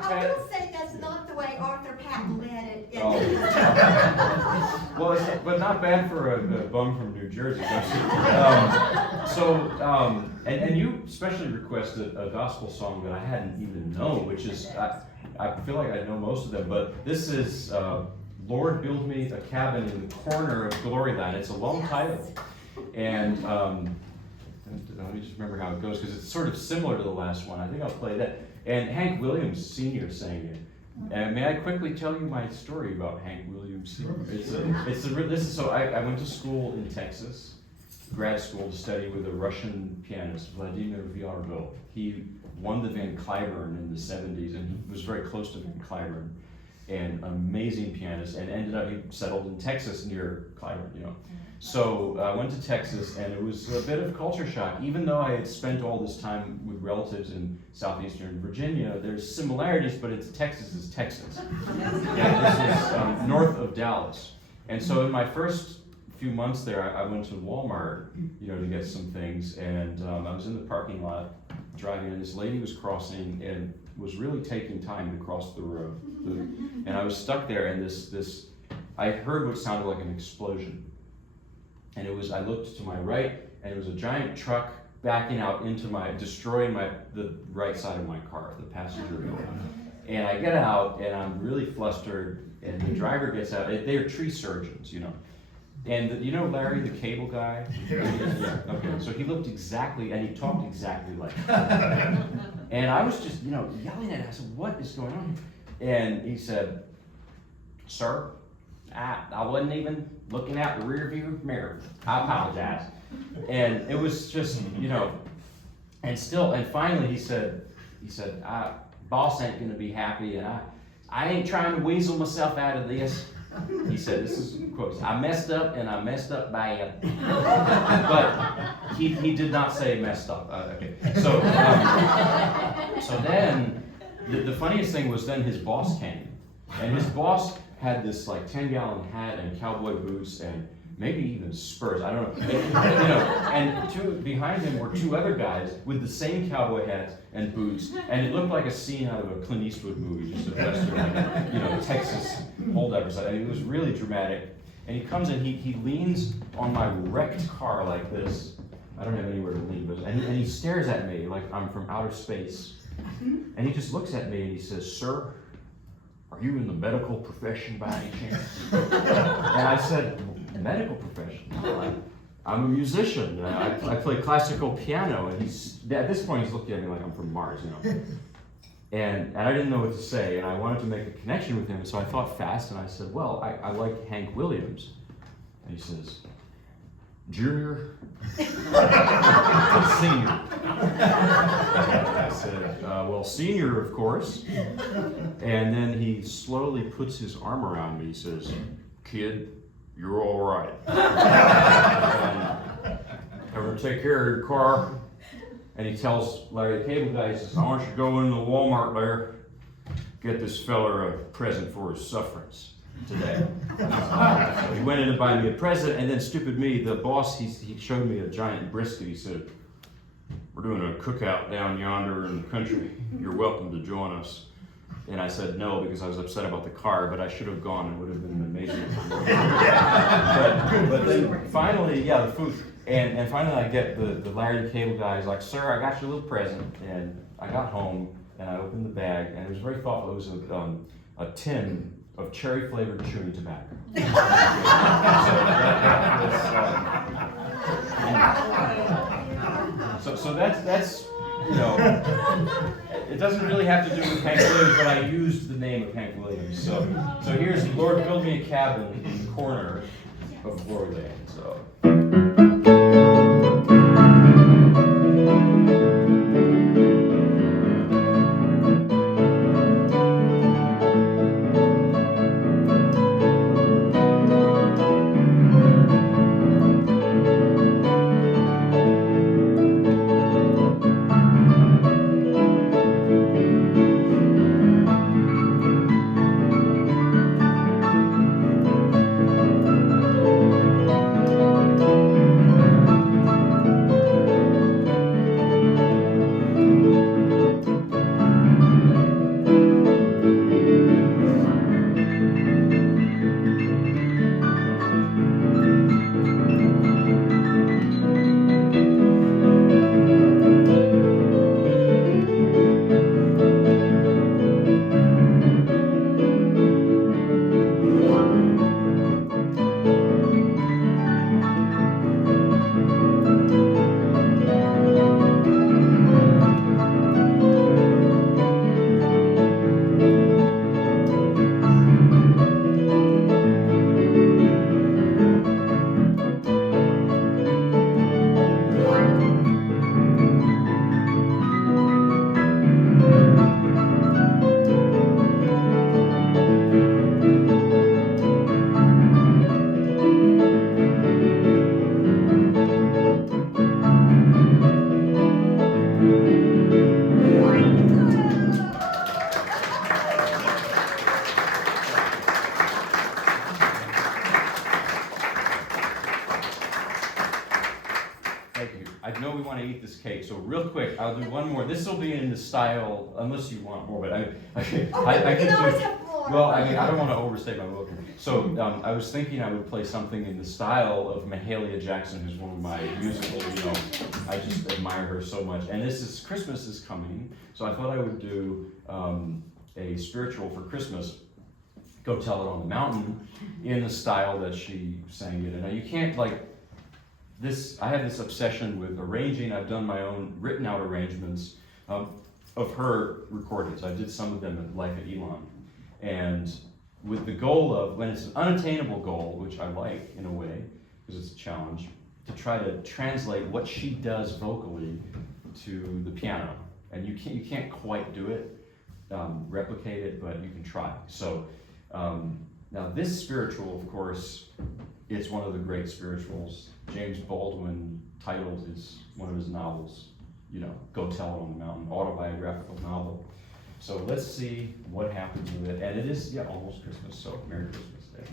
I will say that's not the way Arthur Patton led it. Oh. Well, but not bad for a bum from New Jersey. And you specially requested a gospel song that I hadn't even known, which is, I feel like I know most of them, but this is Lord Build Me a Cabin in the Corner of Gloryland. It's a long title. And let me just remember how it goes, because it's sort of similar to the last one. I think I'll play that. And Hank Williams Sr. sang it. And may I quickly tell you my story about Hank Williams Sr.? I went to school in Texas, grad school, to study with a Russian pianist, Vladimir Vyardo. He won the Van Cliburn in the 70s, and he was very close to Van Cliburn, and amazing pianist, and ended up, he settled in Texas near Cliburn, you know. So I went to Texas, and it was a bit of culture shock. Even though I had spent all this time with relatives in southeastern Virginia, there's similarities, but Texas is Texas. And this is north of Dallas. And so in my first few months there, I went to Walmart, you know, to get some things, and I was in the parking lot driving, and this lady was crossing and was really taking time to cross the road. And I was stuck there, and I heard what sounded like an explosion. And I looked to my right, and it was a giant truck backing out destroying the right side of my car, the passenger wheel. And I get out, and I'm really flustered, and the driver gets out. They are tree surgeons, you know. And you know Larry, the cable guy? Yeah, okay. So he looked exactly, and he talked exactly like that. And I was just, you know, yelling at him. I said, what is going on? And he said, sir, I wasn't even looking out the rear view mirror. I apologize. And it was just, you know, and finally he said, boss ain't gonna be happy, and I ain't trying to weasel myself out of this. He said, this is quotes, I messed up, and I messed up bad. But he did not say messed up. Okay. So then the funniest thing was then his boss came, and his boss had this like 10-gallon hat and cowboy boots and maybe even spurs, I don't know. And behind him were two other guys with the same cowboy hats and boots, and it looked like a scene out of a Clint Eastwood movie, just a western, like, you know, Texas holdup or something. I mean, it was really dramatic. And he comes in, he leans on my wrecked car like this. I don't have anywhere to lean, but and he stares at me like I'm from outer space. And he just looks at me and he says, sir, are you in the medical profession by any chance? And I said, medical profession? I'm a musician. I play classical piano. And at this point, he's looking at me like I'm from Mars, you know. And I didn't know what to say, and I wanted to make a connection with him, so I thought fast, and I said, well, I like Hank Williams. And he says, Junior? Senior. I said, well, senior, of course. And then he slowly puts his arm around me. He says, kid, you're all right. Ever take care of your car? And he tells Larry the cable guy, he says, I want you to go into Walmart there, get this fella a present for his sufferance today. So he went in to buy me a present, and then stupid me, the boss, he showed me a giant brisket. He said, we're doing a cookout down yonder in the country. You're welcome to join us. And I said no because I was upset about the car, but I should have gone. It would have been amazing. but then finally, yeah, the food. And finally I get the Larry the Cable guy. He's like, sir, I got you a little present. And I got home, and I opened the bag, and it was very thoughtful. It was a tin of cherry-flavored chewing tobacco. So that's you know, it doesn't really have to do with Hank Williams, but I used the name of Hank Williams. So here's Lord Build Me a Cabin in the Corner of Gloryland. So. Thank you. I know we want to eat this cake, so real quick, I'll do one more. This will be in the style, unless you want more, but I Oh, can you can always do. have more. Well, I mean, I don't want to overstay my welcome. So I was thinking I would play something in the style of Mahalia Jackson, who's one of my musical, I just admire her so much. And Christmas is coming, so I thought I would do a spiritual for Christmas, Go Tell It on the Mountain, in the style that she sang it. And now you can't I have this obsession with arranging. I've done my own written out arrangements of her recordings. I did some of them at Life at Elon. And with the goal of, when it's an unattainable goal, which I like in a way, because it's a challenge, to try to translate what she does vocally to the piano. And you can't quite do it, replicate it, but you can try. So now this spiritual, of course, it's one of the great spirituals. James Baldwin titled one of his novels, Go Tell It on the Mountain, autobiographical novel. So let's see what happens with it. And it is, almost Christmas, so Merry Christmas Day.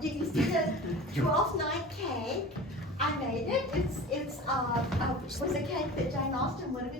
You see the 12th night cake? I made it. It's was a cake that Jane Austen would have